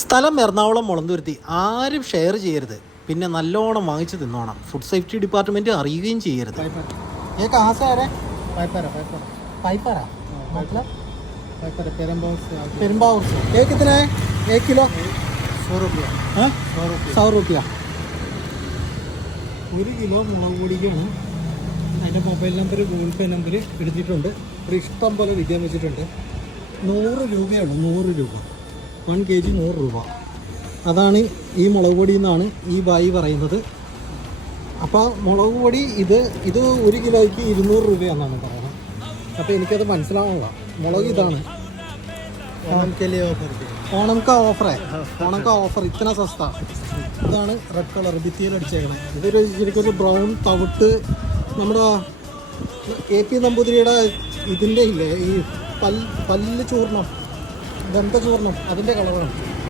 സ്ഥലം എറണാകുളം മുളന്തുരുത്തി. ആരും ഷെയർ ചെയ്യരുത്, പിന്നെ നല്ലോണം വാങ്ങിച്ച് തിന്നോണം. ഫുഡ് സേഫ്റ്റി ഡിപ്പാർട്ട്മെൻറ്റ് അറിയുകയും ചെയ്യരുത്. एक कितना है? 1 किलो 100 रुपया. 100 रुपया. 1 കിലോ മുളക് പൊടിക്കാണ്. അതിൻ്റെ mobile number, Google Pay number എടുത്തിട്ടുണ്ട്. ഒരു ഇഷ്ടം പോലെ വിൽക്കാൻ വെച്ചിട്ടുണ്ട്. 100 രൂപയാണ്. 100 രൂപ. 1 kg 100 രൂപ. അതാണ് ഈ മുളക് പൊടി എന്നാണ് ഈ ബായി പറയുന്നത്. അപ്പോൾ മുളക് പൊടി ഇത് 1 കിലോയ്ക്ക് 200 രൂപയാണെന്നാണ് പറയുന്നത്. അപ്പോൾ എനിക്കത് മനസ്സിലാവുക. മുളക് ഇതാണ്. ഓണം കാ ഓഫർ ഇतना സസ്ത. ഇതാണ് റെഡ് കളർ ഭിത്തിയിൽ അടിച്ചേക്കണം. ഇതൊരു ശരിക്കൊരു ബ്രൗൺ തവിട്ട് നമ്മുടെ AP നമ്പൂതിരിയുടെ ഇതിൻ്റെ ഇല്ലേ ഈ പല്ല് ചൂർണം, ദന്തചൂർണം, അതിൻ്റെ കളറാണ്.